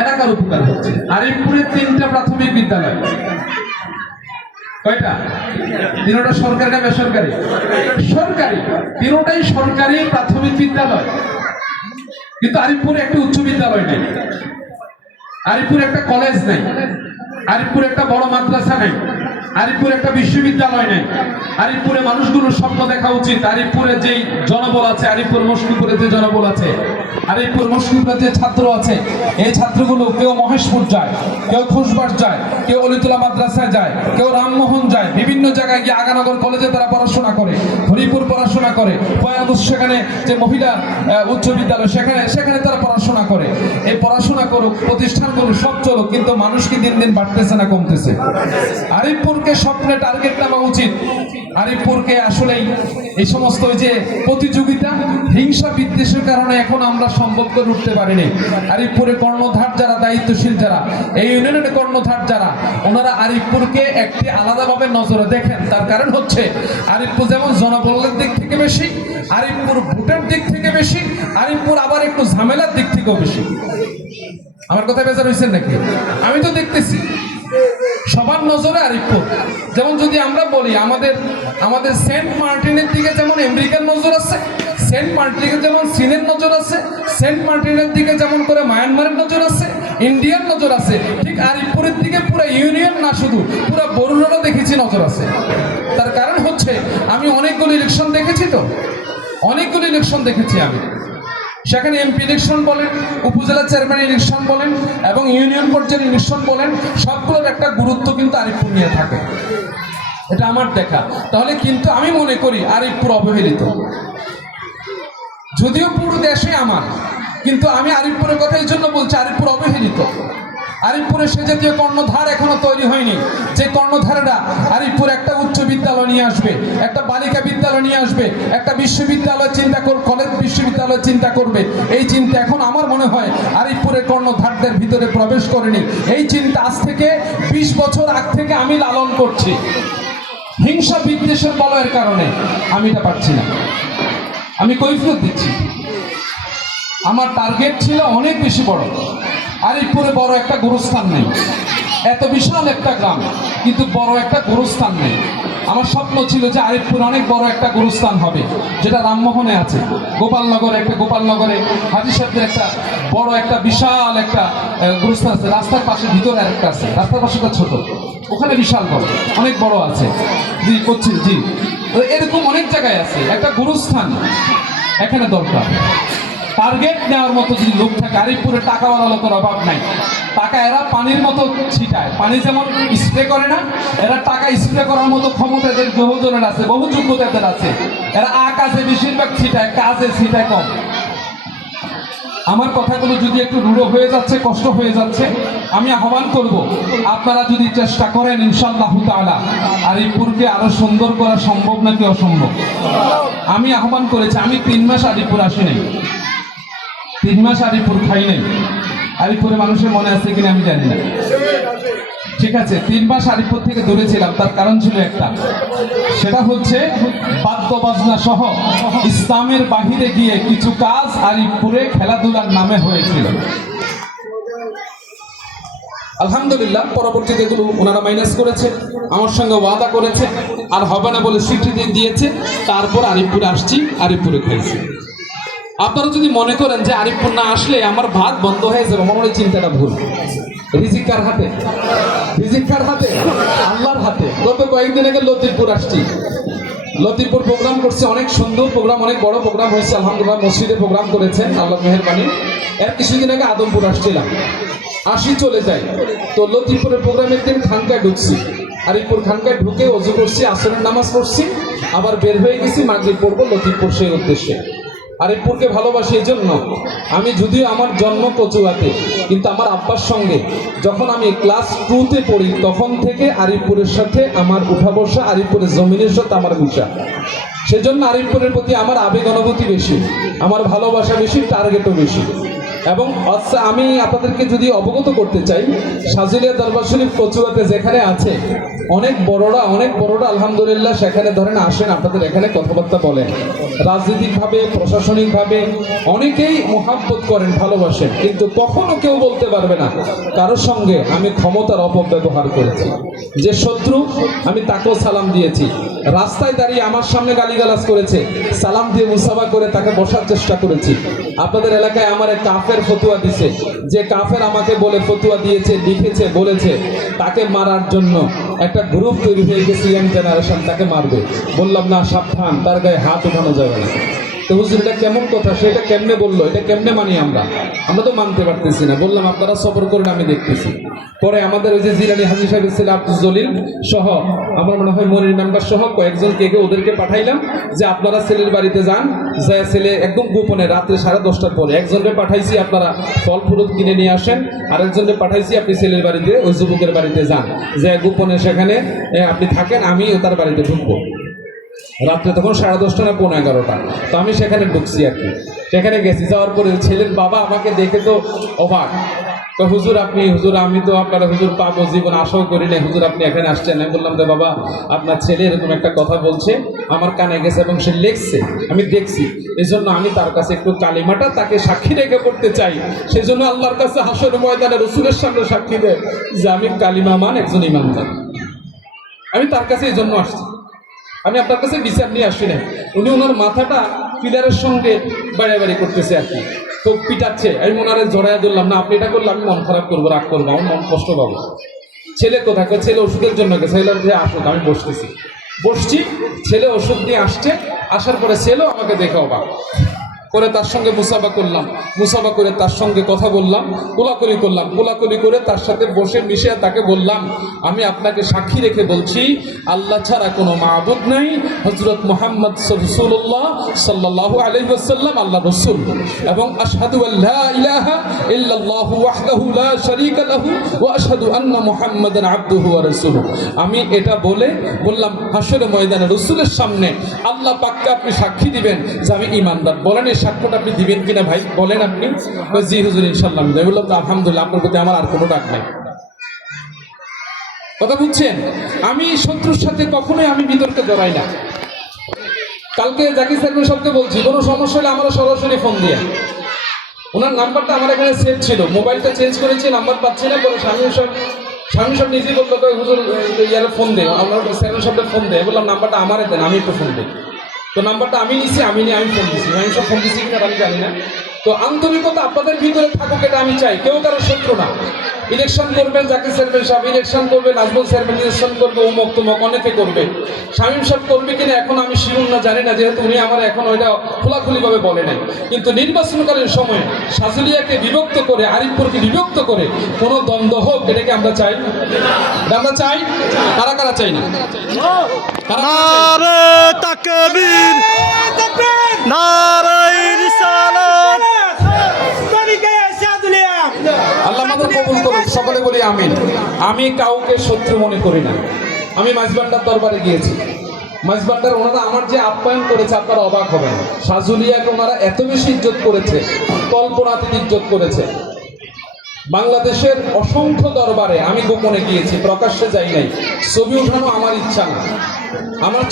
এলাকার উপকার হচ্ছে। আরিফপুরে 3টা প্রাথমিক বিদ্যালয়, কয়টা? 3টা সরকারি না বেসরকারি? সরকারি, 3টাই সরকারি প্রাথমিক বিদ্যালয়। কিন্তু আরিফপুরে একটা উচ্চ বিদ্যালয় নেই, আরিফপুরে একটা কলেজ নেই, আরিফপুরে একটা বড় মাদ্রাসা নেই, আরিফপুরে একটা বিশ্ববিদ্যালয় নেই। আরিফপুরে মানুষগুলোর স্বপ্ন দেখা উচিত। আরিফপুরে যেই জনবল আছে, আরিফপুর মশকিপুরে যে জনবল আছে, আরিফপুর মশকিপুরে যে ছাত্র আছে, এই ছাত্রগুলো কেউ মহেশপুর যায়, কেউ খুশবাস যায়, কেউ অলিতুলা মাদ্রাসায় যায়, কেউ রামমোহন যায়, বিভিন্ন জায়গায় গিয়ে আগানগর কলেজে তারা পড়াশোনা করে, হরিপুর পড়াশোনা করে, ফয়াবুজ সেখানে যে মহিলা উচ্চ বিদ্যালয় সেখানে তারা পড়াশোনা করে। এই পড়াশোনা করুক, প্রতিষ্ঠানগুলো সব চলুক, কিন্তু মানুষ কি দিন দিন বাড়তেছে না কমতেছে? আরিফপুরকে স্বপ্নে টার্গেট নেওয়া উচিত। আরিফপুরকে আসলেই এই সমস্ত যে প্রতিযোগিতা, হিংসা বিদ্বেষের কারণে এখন আমরা সম্ভব করে উঠতে পারিনি। আরিফপুরের কর্ণধার যারা, দায়িত্বশীল যারা, এই ইউনিয়নের কর্ণধার যারা, ওনারা আরিফপুরকে একটি আলাদাভাবে নজরে দেখেন। তার কারণ হচ্ছে আরিফপুর যেমন জনবলের দিক থেকে বেশি, আরিফপুর ভোটের দিক থেকে বেশি, আরিফপুর আবার একটু ঝামেলার দিক থেকেও বেশি। আমার কথা বেজার হয়েছেন নাকি? আমি তো দেখতেছি সবার নজরে আরিফপুর। যেমন যদি আমরা বলি আমাদের সেন্ট মার্টিনের দিকে যেমন আমেরিকার নজর আছে, সেন্ট মার্টিনের যেমন চীনের নজর আছে, সেন্ট মার্টিনের দিকে যেমন করে মায়ানমারের নজর আছে, ইন্ডিয়ার নজর আছে, ঠিক আরিফপুরের দিকে পুরো ইউনিয়ন না, শুধু পুরো বরুণারও দেখেছি নজর আছে। তার কারণ হচ্ছে আমি অনেকগুলো ইলেকশন দেখেছি, তো অনেকগুলো ইলেকশন দেখেছি আমি। সেখানে এমপি ইলেকশন বলেন, উপজেলা চেয়ারম্যান ইলেকশন বলেন এবং ইউনিয়ন পর্যায়ের ইলেকশন বলেন, সবগুলোর একটা গুরুত্ব কিন্তু আরিফপুর নিয়ে থাকে। এটা আমার দেখা। তাহলে কিন্তু আমি মনে করি আরিফপুর অবহেলিত, যদিও পুরো দেশে আমার, কিন্তু আমি আরিফপুরের কথা এই জন্য বলছি, আরিফপুর অবহেলিত। আরিফপুরে সে জাতীয় কর্ণধার এখনো তৈরি হয়নি, যে কর্ণধারেরা আরিফপুর একটা উচ্চ বিদ্যালয় নিয়ে আসবে, একটা বালিকা বিদ্যালয় নিয়ে আসবে, একটা বিশ্ববিদ্যালয় চিন্তা করবে, কলেজ বিশ্ববিদ্যালয় চিন্তা করবে। এই চিন্তা এখন আমার মনে হয় আরিফপুরের কর্ণধারদের ভিতরে প্রবেশ করেনি। এই চিন্তা আজ থেকে 20 বছর আগ থেকে আমি লালন করছি। হিংসা বিদ্বেষের বলয়ের কারণে আমি এটা পারছি না। আমি কৈফিয়ত দিচ্ছি। আমার টার্গেট ছিল অনেক বেশি বড়। আরিফপুরে বড় একটা গুরুস্থান নেই, এত বিশাল একটা গ্রাম কিন্তু বড় একটা গুরুস্থান নেই। আমার স্বপ্ন ছিল যে আরিফপুর অনেক বড় একটা গুরুস্থান হবে, যেটা রামমোহনে আছে, গোপালনগরে হাজী সাহেবদের একটা বড় একটা বিশাল একটা গুরুস্থান আছে, রাস্তার পাশে ভিতরে আরেকটা আছে, রাস্তার পাশে ছোট, ওখানে বিশাল বড়, অনেক বড় আছে। জি করছি, জি এরকম অনেক জায়গায় আছে, একটা গুরুস্থান এখানে দরকার। টার্গেট নেওয়ার মতো যদি লোক থাকে, আরিফপুরে টাকাওয়ালা লোকের অভাব নাই। টাকা এরা পানির মতো ছিটায়, পানি যেমন স্প্রে করে না, এরা টাকা স্প্রে করার মতো ক্ষমতা এদের বহুজনের আছে, বহু যোগ্যতা এদের আছে। এরা আকাশে বেশিরভাগ ছিটায়, কাজে ছিটায় কম। আমার কথাগুলো যদি একটু রূঢ় হয়ে যাচ্ছে, কষ্ট হয়ে যাচ্ছে, আমি আহ্বান করব আপনারা যদি চেষ্টা করেন ইনশাআল্লাহ তাআলা আরিফপুরকে আরো সুন্দর করা সম্ভব নাকি অসম্ভব। আমি আহ্বান করেছি, আমি 3 মাস আরিফপুর আসি নাই, 3 মাস আরিফপুর খাই নাই। আরিফপুরে মানুষের মনে আছে কিনা আমি জানি না, ঠিক আছে। 3 মাস আরিফপুর থেকে দূরে ছিলাম, তার কারণ ছিল একটা, সেটা হচ্ছে বাদ্য বাজনা সহ ইসলামের বাহিরে গিয়ে কিছু কাজ আরিফপুরে খেলাধুলার নামে হয়েছিল। আলহামদুলিল্লাহ পরবর্তীতে এগুলো ওনারা মাইনাস করেছে, আমার সঙ্গে ওয়াদা করেছে, আর হবে না বলে স্বীকৃতি দিয়েছে। তারপর আরিফপুরে আসছি, আরিফপুরে খাইছি। আপনারা যদি মনে করেন যে আরিফপুর না আসলে আমার ভাত বন্ধ হয়ে যাবে, মনে হয় চিন্তাটা ভুল। রিজিক কার হাতে? রিজিক কার হাতে? আল্লাহর হাতে। গত কয়েকদিন আগে লতিফপুর আসছি, লতিফপুর প্রোগ্রাম করছে, অনেক সুন্দর প্রোগ্রাম, অনেক বড় প্রোগ্রাম হয়েছে আলহামদুলিল্লাহ। মসজিদে প্রোগ্রাম করেছেন, আল্লাহর মেহেরবানি। এর কিছুদিন আগে আদমপুর আসছিলাম, আসি চলে যাই। তো লতিফপুরের প্রোগ্রামের দিন খানকায় ঢুকছি, আরিফপুর খানকায় ঢুকে ওযু করছি, আসরের নামাজ পড়ছি, আবার বের হয়ে গেছি, মাগরিব পড়বো লতিফপুর সেই উদ্দেশ্যে। আরিফপুরকে ভালোবাসি এই জন্য, আমি যদিও আমার জন্ম কচুয়াতে, কিন্তু আমার আব্বার সঙ্গে যখন আমি ক্লাস 2তে পড়ি তখন থেকে আরিফপুরের সাথে আমার উঠা বসা, আরিফপুরের জমিনের সাথে আমার মিশা। সেজন্য আরিফপুরের প্রতি আমার আবেগ অনুভূতি বেশি, আমার ভালোবাসা বেশি, টার্গেটও বেশি। এবং আচ্ছা আমি আপনাদেরকে যদি অবগত করতে চাই, সাজুলিয়া দরবার শরীফ কচুয়াতে যেখানে আছে অনেক বড়রা আলহামদুলিল্লাহ সেখানে ধরেন আসেন, আপনাদের এখানে কথাবার্তা বলেন, রাজনৈতিকভাবে প্রশাসনিকভাবে অনেকেই মোহাব্বত করেন, ভালোবাসেন, কিন্তু কখনো কেউ বলতে পারবে না কারোর সঙ্গে আমি ক্ষমতার অপব্যবহার করেছি। যে শত্রু আমি তাকেও সালাম দিয়েছি, রাস্তায় দাঁড়িয়ে আমার সামনে গালিগালাজ করেছে, সালাম দিয়ে মুসাফা করে তাকে বসার চেষ্টা করেছি। আপনাদের এলাকায় আমার এক কাফের ফতুয়া দিছে, যে কাফের আমাকে বলে ফতুয়া দিয়েছে, লিখেছে, বলেছে তাকে মারার জন্য একটা গ্রুপ তৈরি হয়ে গেছে, ইয়াং জেনারেশন, তাকে মারবে। বললাম না, সাবধান, তার গায়ে হাত উঠানো যাবে না। তো হুজুর এটা কেমন কথা, সেটা কেমনে বললো, এটা কেমনে মানি আমরা তো মানতে পারতেছি না। বললাম আপনারা সবর করুন, আমি দেখতেছি। পরে আমাদের ওই যে জিলানি হাজি সাহেব ছিল, আব্দুল জলিল সহ, আমার মনে হয় মনির মেম্বার সহ কয়েকজনকে ওদেরকে পাঠাইলাম যে আপনারা ছেলের বাড়িতে যান, যা ছেলে একদম গোপনে রাত্রে 10:30টার পরে একজনকে পাঠাইছি আপনারা ফল ফুল কিনে নিয়ে আসেন, আরেকজনকে পাঠাইছি আপনি ছেলের বাড়িতে ওই যুবকের বাড়িতে যান, যে গোপনে সেখানে আপনি থাকেন, আমি তার বাড়িতে ঢুকবো। রাত্রে তখন 10:30 না 11:15, তো আমি সেখানে ঢুকছি আর কি। সেখানে গেছি, যাওয়ার পরে ছেলের বাবা আমাকে দেখে তো অবাক, তো হুজুর আমি তো আপনারা হুজুর পাবো জীবন আশাও করি না, হুজুর আপনি এখানে আসছেন। আমি বললাম যে বাবা আপনার ছেলে এরকম একটা কথা বলছে, আমার কানে গেছে এবং সে লেখছে, আমি দেখছি, এই জন্য আমি তার কাছে একটু কালিমাটা তাকে সাক্ষী রেখে পড়তে চাই। সেই জন্য আল্লাহর কাছে হাসর ময়দানে রসুলের সামনে সাক্ষী দেয় যে আমি কালিমামান একজন ইমানদার। আমি তার কাছে এই জন্য আসছি, আমি আপনার কাছে বিচার নিয়ে আসি না। উনি ওনার মাথাটা পিলারের সঙ্গে বাড়াবাড়ি করতেছে আর কি, তো পিটাচ্ছে। আমি ওনারে জড়াইয়া ধরলাম, না আপনি এটা করলে আমি মন খারাপ করবো, রাগ করবো, আমার মন কষ্ট পাবো। ছেলে কোথায়? ছেলে ওষুধের জন্য গেছে। আসুক, আমি বসছি, ছেলে ওষুধ নিয়ে আসছে, আসার পরে ছেলেও আমাকে দেখে অবাক করে, তার সঙ্গে মুসাফা করে তার সঙ্গে কথা বললাম, কোলাকুলি করে তার সাথে বসে মিশে তাকে বললাম, আমি আপনাকে সাক্ষী রেখে বলছি আল্লাহ ছাড়া কোনো মাবুদ নাই, হযরত মুহাম্মদ রাসূলুল্লাহ সাল্লাল্লাহু আলাইহি ওয়াসাল্লাম আল্লাহ রাসূল, এবং আশহাদু আল্লা ইলাহা ইল্লাল্লাহু ওয়াহদাহু লা শারীকা লাহু ওয়া আশহাদু আন্না মুহাম্মাদান আবদুহু ওয়া রাসূলুহু। আমি এটা বললাম হাসরের ময়দানে রাসূলের সামনে আল্লাহ পাককে আপনি সাক্ষী দিবেন যে আমি ঈমানদার। বলেন এই সাক্ষ্যটা আপনি দিবেন কিনা ভাই, বলেন আপনি? জি হুজুর ইনশাআল্লাহ। আমি বললাম আলহামদুলিল্লাহ, আপনার প্রতি আমার আর কোনো ডাক নাই। কথা বুঝছেন? আমি শত্রুর সাথে কখনোই আমি বিতর্কে জড়াই না। কালকে জাকির সাহেবের সবকে বলছি, কোনো সমস্যা হলে আমরা সরাসরি ফোন দিয়ে, ওনার নাম্বারটা আমার এখানে সেভ ছিল, মোবাইলটা চেঞ্জ করেছি, নাম্বার পাচ্ছি না। পরে স্বামী সব নিজেই বললো হুজুর ইয়ারে ফোন দেয়, আমরা স্যারের সবটা ফোন দেয়। বললাম নাম্বারটা আমারে দেন, আমি একটু ফোন দিই। তো নাম্বারটা আমি নিছি, আমি ফোন দিছি। আমি সব ফোন দিচ্ছি কিনা আমি জানি না। তো আন্তরিকতা আপনাদের ভিতরে থাকুক, এটা আমি চাই। কেউ কারো শত্রু না। ইলেকশন করবেন জাকির সাহেবের সাহেব, ইলেকশন করবে নাজমুল সাহেবের, ইলেকশন করবে অমুক তমুক, অনেকে করবে। শামীম সাহেব করবে কিনা এখন আমি শিওর না, জানি না, যেহেতু উনি আমার এখন ওইটা খোলাখুলিভাবে বলে নাই। কিন্তু নির্বাচনকালীন সময়ে সাজুলিয়াকে বিভক্ত করে, আরিফপুরকে বিভক্ত করে কোনো দ্বন্দ্ব হোক, এটাকে আমরা চাই। আমরা চাই, কারা কারা চাই না? নারে তাকবীর, নারে রিসালাত। আল্লাহ আমাদের কবুল করুন, সকলে বলি আমিন। আমি কাউকে শত্রু মনে করি না। আমি মাঝবান্ডার দরবারে গিয়েছি, মাঝবান্ডার ওনারা আমার যে আপ্যায়ন করেছে আপনারা অবাক হবেন। সাজুলিয়াকে ওনারা এত বেশি ইজ্জত করেছে, কল্পনাতীত ইজ্জত করেছে। বাংলাদেশের অসংখ্য দরবারে আমি গোপনে গিয়েছি, প্রকাশ্যে যাই নাই। ছবি উঠানো আমার ইচ্ছা না। আমার